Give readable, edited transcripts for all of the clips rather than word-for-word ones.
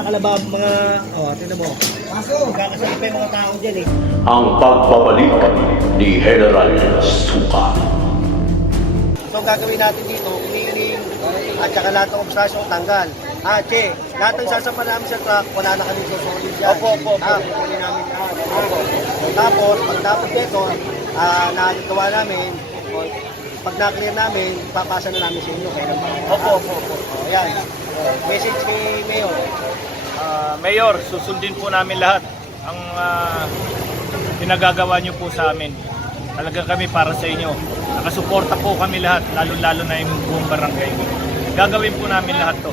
Kalabab mga, tingnan mo. Magkakasali pa yung mga tao dyan eh. Ang pagbabalik ni General Suka. So ang gagawin natin dito, clearing at saka lahat ng obstrasyon tanggal. Che, lahat ng sasama namin sa truck, wala na kami susulit dyan. Opo. Kukunin namin. Tapos, pagtapos dito, nakagawa namin, pag na-clear namin, papasa na namin sa inyo. Opo. Ayan. Message ni Mayor. Mayor, susundin po namin lahat ang pinagagawa niyo po sa amin. Talagang kami para sa inyo. Nakasuporta po kami lahat, lalo-lalo na yung buong barangay. Gagawin po namin lahat to.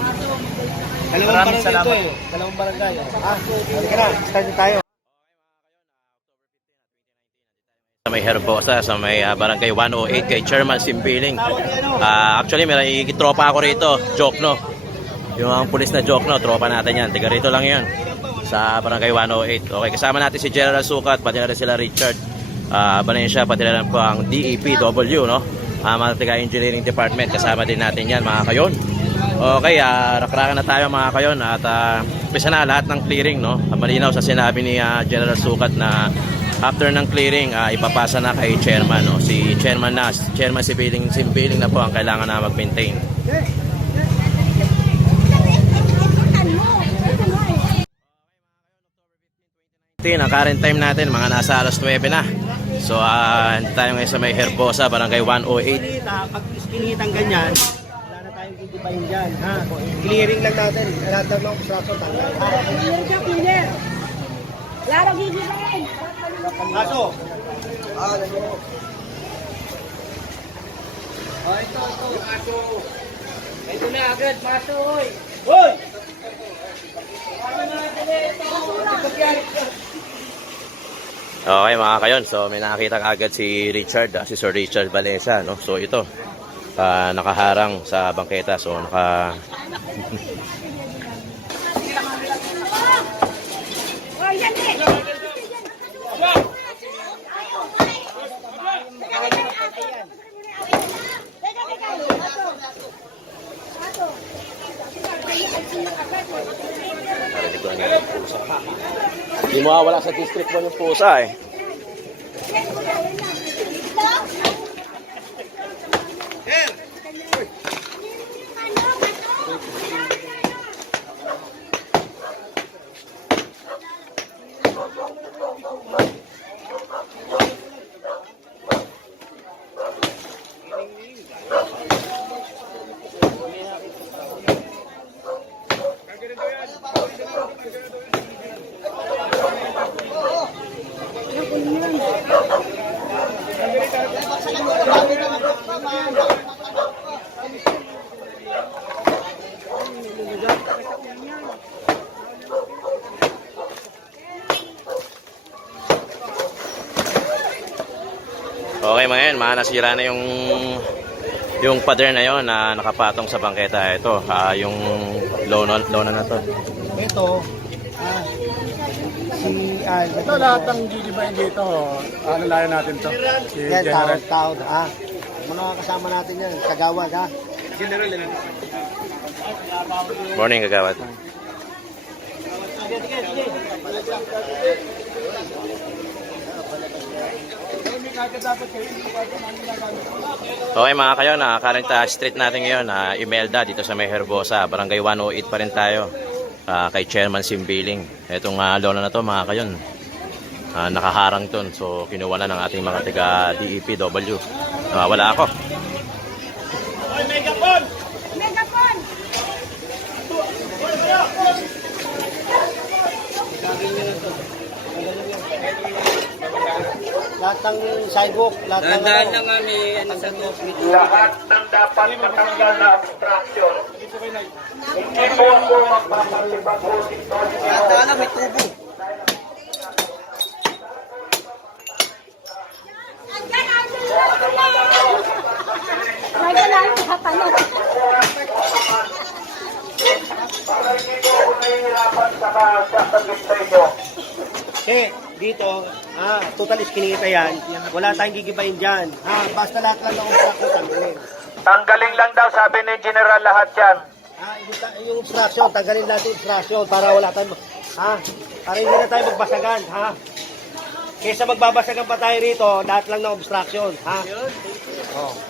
Maraming salamat. Dalawang barangay. Halika na, start na tayo. Sa may Herbosa, sa may barangay 108 kay Chairman Simbiling. Actually, may tropa ako rito, Jokno. Yung ang pulis na Jokno, tropa natin yan. Tiga rito lang yun, sa barangay 108. Okay, kasama natin si General Sukat, pati na rin sila Richard Valencia, pati na rin po ang DEPW, no? Mga tiga Engineering Department, kasama din natin yan, mga kayon. Okay, rakrakan na tayo mga kayon at umpisa na lahat ng clearing, no? Malinaw sa sinabi ni General Sukat na after ng clearing, ipapasa na kay Chairman, no? Si Chairman Simbiling na po ang kailangan na mag-maintain. Ang current time natin, mga nasa alas 9 na. So, tayo ngayon sa may Herbosa, barangay 108. Pag iskinitan ganyan, wala na tayong gigibahin dyan. Clearing lang natin. Lahat ng mga obstruction tanggal. Clear. Laro gigibahin. Kaso. Ito na agad, paso, oy. Hoy! Okay mga kayon, so may nakakita agad si Richard, si Sir Richard Valencia, no? So ito, nakaharang sa bangketa, so Oh, yan eh. Hindi mo wala sa district mo yung pusa eh. Okay mga yan, nasira na yung pader na yon na nakapatong sa bangketa. Ito, yung lona na to. Ito, Ito lahat ng gigibahin dito, ano layo natin to? Si yan, General. tao. Mga kasama natin yan, kagawad Morning kagawad. Okay mga kayo, current street natin ngayon, Imelda dito sa may Herbosa, barangay 108 pa rin tayo, kay Chairman Simbiling. Itong lona na to mga kayon, nakaharang ton, so kinuha na ng ating mga tiga DEPW. Wala ako. Megapon! lahat ng sidewalk, lahat ng Dahan na nga may ano sa Lahat ng dapat matanggal na obstruction. Hindi po ako magpapasibag dito. Dahan na may tubo. May kailangan katanong. Para hindi po ako nahihirapan sa kasasagit sa inyo. dito, total iskinita yan. Wala tayong gigibahin dyan. Basta lahat lang ng obstruction tanggalin. Tanggalin lang daw, sabi ni General, lahat yan. Yung obstruction, tanggalin natin yung obstruction para wala tayong, para hindi na tayo magbasagan, Kaysa magbabasagan pa tayo rito, lahat lang ng obstruction,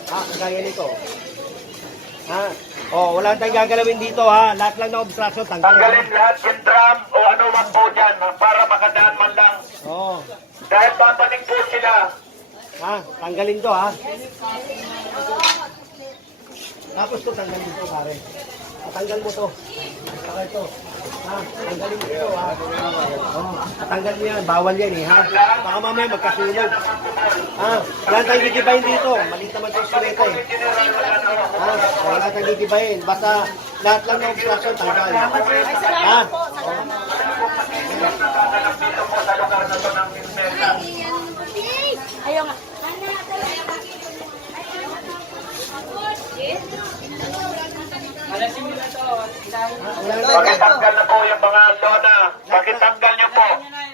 kagaya nito. Wala tayong gagalawin dito, lahat lang ng obstruction, Tanggalin tanggalin. lahat yung drum o ano man po dyan para makadaan man lang. Dahil babalik po sila. Tanggalin to, Tapos to, tanggalin to, pare. Tanggal mo to. Saka ito. Tanggalin mo ito, tanggal mo yan. Bawal yan, Baka mamaya magkasunog. Wala tayong gigibahin dito. Maliit naman sa iskuleta, Wala tayong gigibahin. Basta lahat lang ng obstruction, tanggal. Ayaw nga. Pakitanggal na po yung mga lona. Pakitanggal niyo po.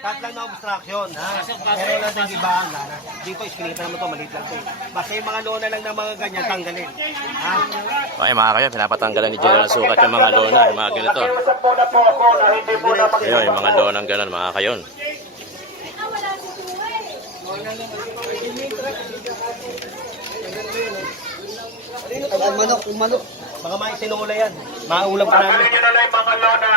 Lahat lang ng obstruction, Pero wala tayong gibahan, Dito, iskuleta naman to, maliit lang to. Basta yung mga lona lang ng mga ganyan, tanggalin. Okay mga kayo, pinapatanggalan ni General Sukat yung mga lona, yung mga ganito. Nakiusap po na po ako na hindi po na Ayun, yung mga lonang gano'n mga kayon. Manok. Baka maisinula yan. Maulam pa namin. Tanggalin niyo na lang yung mga lona.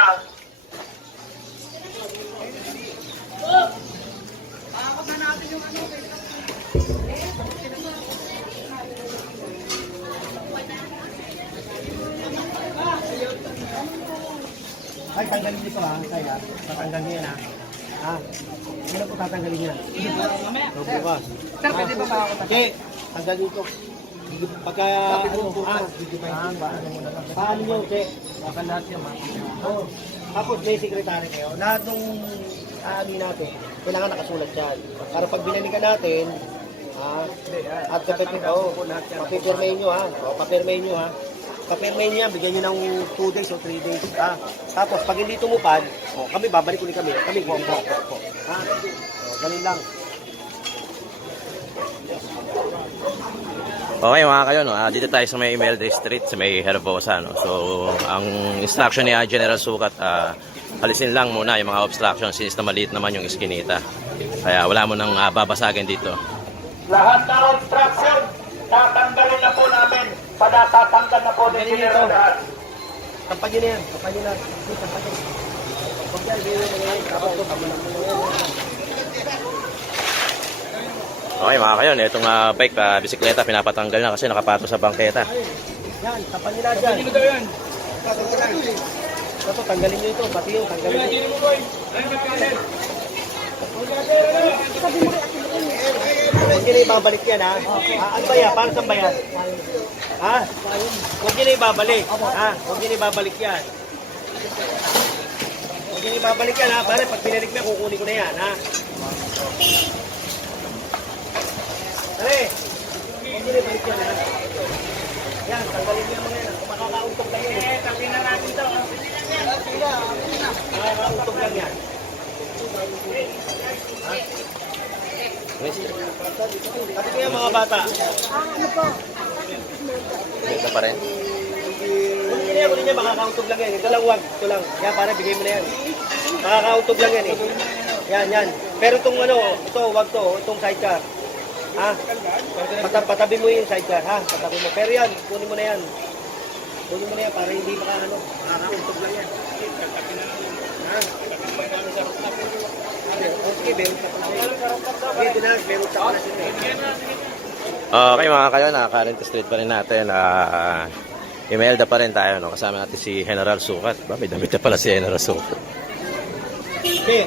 Ay, tanggalin dito Kaya, tatanggalin yan Hindi na po tatanggalin yan. Bukas. Sir, pwede ba ako? Okay, tanggalin dito. Pagka, paano nyo, che? Baka lahat yan, Tapos may sekretary kayo. Lahat ng natin, kailangan nakasulat yan. Para pag binalikan natin, at papirmahin nyo, papirmahin nyo, Papirmahin niya, bigyan niyo ng 2 days o 3 days. Tapos, pag hindi tumupad, kami, babalik ulit kami. Kami, ganun lang. Okay mga kayo, dito tayo sa may MLD Street, sa may Herbosa. So, ang instruction ni General Sukat, alisin lang muna yung mga obstruction since na maliit naman yung iskinita. Kaya wala mo nang babasagin dito. Lahat ng obstruction, tatanggalin na po namin. Padatatanggal na po din sila lahat. Tampad nyo na yan. Tampad nyo na. Tampad nyo. Huwag yan, gawin mo na yan. Tapos ito, tama lang mo na yan. Okay mga kayo, itong bike, bisikleta, pinapatanggal na kasi nakapato sa bangketa. Yan, tampad nyo na dyan. Ito, tanggalin nyo ito. Pati yung tanggalin nyo. Huwag nyo na ibabalik yan, ano ba yan? Para saan ba yan? Huwag nyo na ibabalik. Huwag nyo na ibabalik yan. Huwag nyo na ibabalik yan, Pare, pag pinalik mo, kukunin ko na yan, Pare, huwag nyo na ibalik yan, Yan, tanggalin nyo yung mga yan. Kung makakauntog lang yan. Tapin na natin ito. Makakauntog lang yan. Pati ko yung mga bata. Ano po? Dito pa rin. Kunin niya, makakauntog lang yan. Ito lang, wag. Ito lang. Yan, para bigay mo na yan. Makakauntog lang yan Yan. Pero itong ito, wag to. Itong sidecar. Patabi mo yung sidecar, Patabi mo. Pero yan, kunin mo na yan. Kunin mo na yan para hindi makakauntog lang yan. Okay, meron ka pa na. Dito na, meron ka pa na siya. Okay mga kayo, naka-Current Street pa rin natin. Imelda pa rin tayo, Kasama natin si General Sukat. May damit na pala si General Sukat. Okay.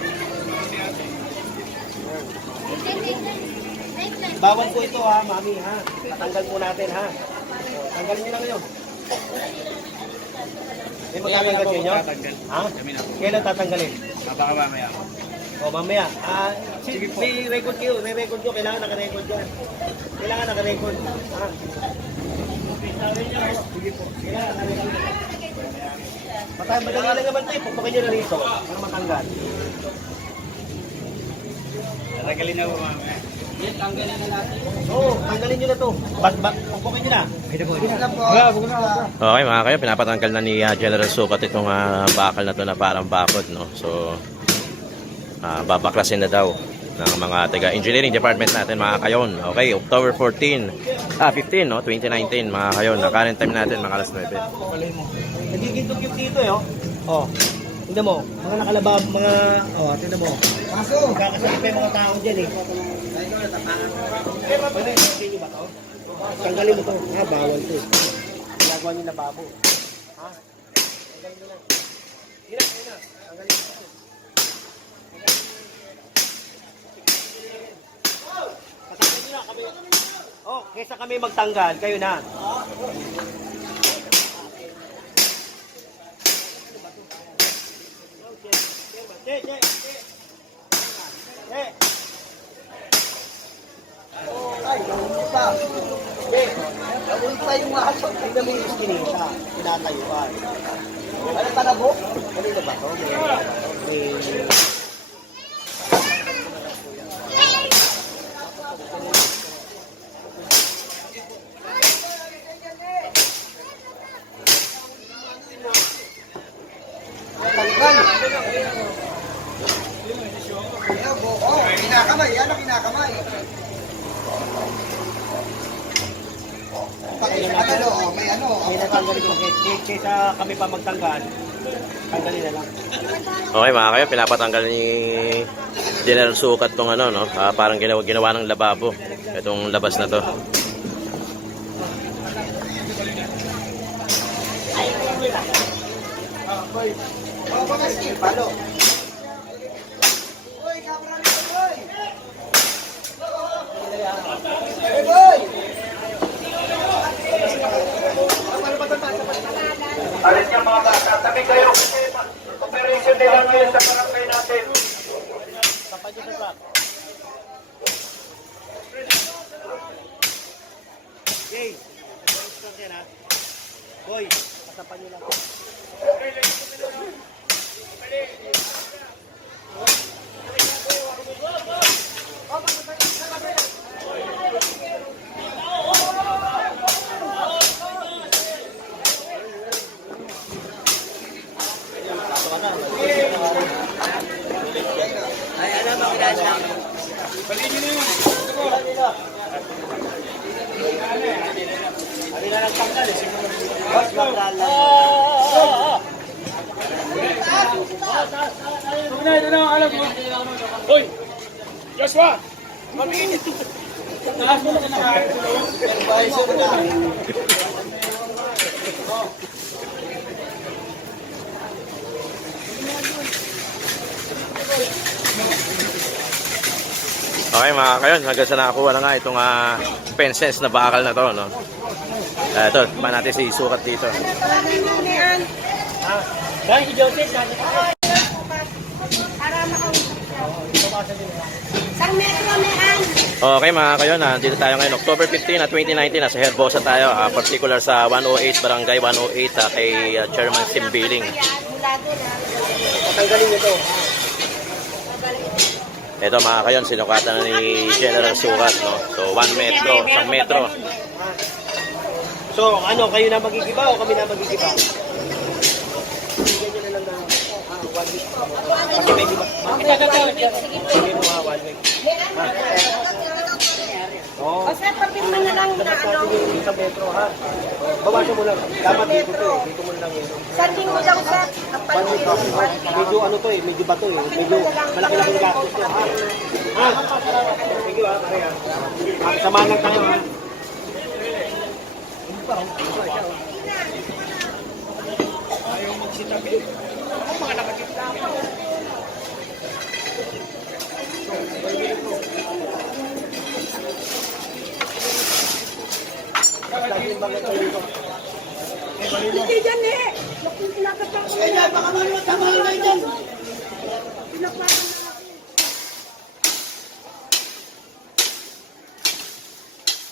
Bawal po ito mami Tatanggal po natin Tanggalin niyo lang yun. May magtatanggal kayo nyo? Kailan tatanggalin? Baka mamaya. Mamaya. May record kayo. May record nyo. Kailangan naka-record yan. Kailangan naka-record. Sige po. Kailangan naka-record. Madali lang naman ito. Pupukin nyo na rito. Para matanggal. Tanggalin na po mamaya. Oo, tanggalin nyo na to. Pagpukin nyo na. Okay mga kayo, pinapatanggal na ni General Sukat itong bakal na to na parang bakod, no? So, babaklasin na daw ng mga taga-engineering department natin mga kayon. Okay, October 15, no? 2019 mga kayon. Na current time natin mga alas 9. Nagigintog-yung dito eh, oh. Oh. Tingnan mo, mga nakalabab, mga, oh, tingnan mo. Magkakasali pa yung mga tao dyan eh. Pwede, hindi nyo ba to? Tanggalin mo to. Ha, bawal to eh. Ginagawa nyo na babo. Ha? Tanggalin mo na. Hina. Tanggalin mo to. Patanggalin nyo na, kami. Oh, kesa kami magtanggal, kayo na. Ay, gawin pa. Gawin pa yung lahat. Tingnan mo yung iskinita. Tinatayuan. Ano talabo? Kanino ba ito? May... Kinakamay, yan ang kinakamay. May natanggalin ko. Kaysa kami pa magtanggal, tanggalin na lang. Okay mga kayo, pinapatanggal ni General Sukat tong ano, no? Parang ginawa ng lababo. Itong labas na to. Palo. Alis niya mga bata, tabi kayo kasi operation nila ngayon sa barangay natin. Kapag nyo sa truck. Yay! Truck yan ha. Boy, kasapan nyo lang. Ay, ano ba kinasa? Ano na lang tanggal eh. Mas maglala. Hoy! Joshua! Okay mga kayon, hanggang sa nakakuha na nga itong fences na bakal na to, no? Ito, pa natin si Sukat dito. Dahil si Joseph, Para makausap siya. Sang metro na yan. Okay mga kayon, dito tayo ngayon, October 15, 2019, nasa Herbosa tayo, particular sa 108, Barangay 108, kay Chairman Simbiling. Mula doon ha. patanggalin nyo to. Ito mga kayon, sinukatan na ni General Sukat, no? So 1 metro, 1 metro. So, ano, kayo na magigiba o kami na magigiba? Bigyan nyo na lang ng 1 week. Kasi may giba. Sige mo 1 week. Oo. O sir, papirma na lang na Dapat ano. natin yung 1 metro, ha? Bawasan mo lang. Dapat dito to eh. Dito mo lang yun. Sanding mo daw sir. 1 week. Medyo ano to eh. Medyo bato eh. Medyo malaki-laki ng gastos to, ha? Ha? Sige ha, pare ha. Samahan lang tayo, ha? Ayaw magsitabi. Ang mga nakagitla pa. Hindi dyan eh. Naku, pinagkatang ko. Kaya baka mga tama na dyan. Pinagpapan na ako.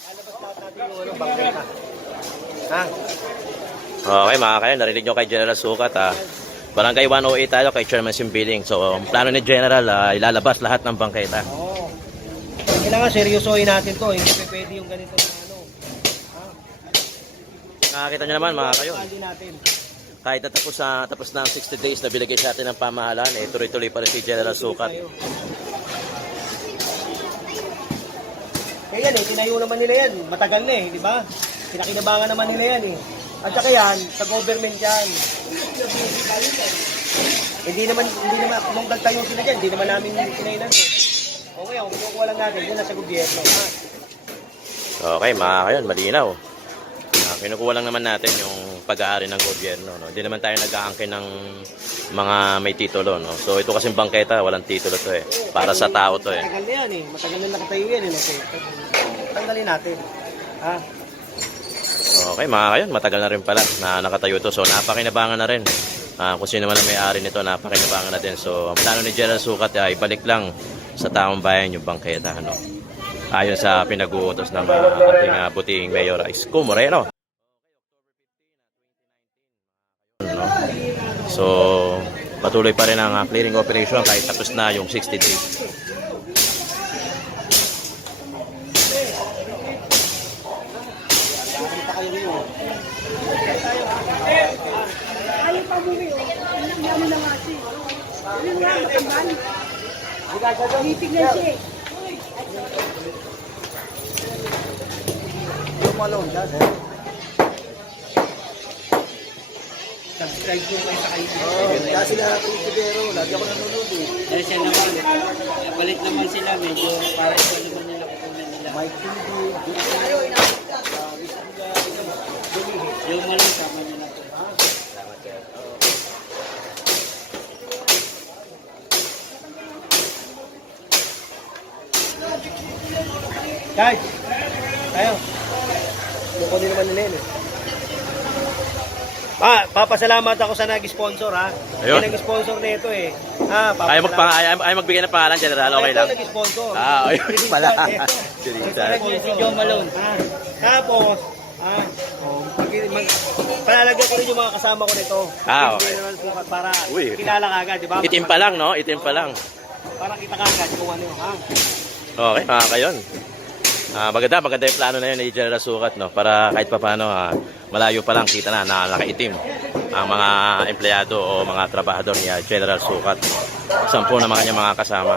Alabas lahat natin yung ano, bangketa. Ha? Okay mga kayon, narinig nyo kay General Sukat, Barangay 108 tayo kay Chairman Simbiling. So, ang plano ni General, ilalabas lahat ng bangketa. Oo. Kailangan seryosohin natin to. Hindi pwede yung ganito na ano. Nakakita nyo naman mga kayon. Hindi natin. Kahit na tapos na ang 60 days na binigay sa atin ng pamahalaan, eh, tuloy-tuloy pa rin si General Sukat. Kaya yan eh, tinayo naman nila yan. Matagal na eh, di ba? Pinakinabangan naman nila yan eh. At saka yan, sa government yan. Hindi naman, nung nagtayo sila dyan, hindi naman namin tinainan eh. Okay, kung kinukuha lang natin, yun nasa gobyerno. Ha? Okay, mga kayon, malinaw. Kinukuha lang naman natin yung pag-aari ng gobyerno. No? Hindi naman tayo nag-aangkin ng mga may titulo. No? So ito kasing bangketa, walang titulo to eh. Para sa tao to eh. Matagal na yan eh. Matagal na nakatayo yan eh. Okay. Tanggalin natin. Ha? Okay, mga kayon, matagal na rin pala na nakatayo to. So napakinabangan na rin. Kung sino man ang may-ari nito, napakinabangan na din. So ang plano ni General Sukat ay ibalik lang sa taong bayan yung bangketa. Ano? Ayon sa pinag-uutos ng ating buting Mayor Isko Moreno. So, patuloy pa rin ang clearing operation kahit tapos na yung 60 days. Ayaw pa mo yun. Ano na nga siya. Ano nga, matambal. Titignan siya eh. Tumalong dyan eh. Subscribe ko kayo sa kaibigan. Oo, kasi na pero lagi ako nanonood eh. Dahil siya naman, balik naman sila, medyo para ito naman nila kukunan nila. Mike TV. Yung malang sama nila to. Guys, tayo. Kukunin naman nila yun eh. Papasalamat ako sa nag-sponsor ha. Ayun. Yung nag-sponsor na ito eh. Ayaw magbigay ng pangalan, General. Okay lang. Ito nag-sponsor. Ayun pala. Si Joe Malone. Tapos, palalagyan ko rin yung mga kasama ko nito. Okay. Para Uy. kilala ka agad, di ba? Itim pa lang, no? Itim pa lang. Para kita ka agad kung ano, ha? Okay, kayon. Maganda yung plano na yun ni General Sukat, no? Para kahit pa paano, malayo pa lang kita na nakaitim ang mga empleyado o mga trabahador ni General Sukat. 10 na mga kanyang mga kasama.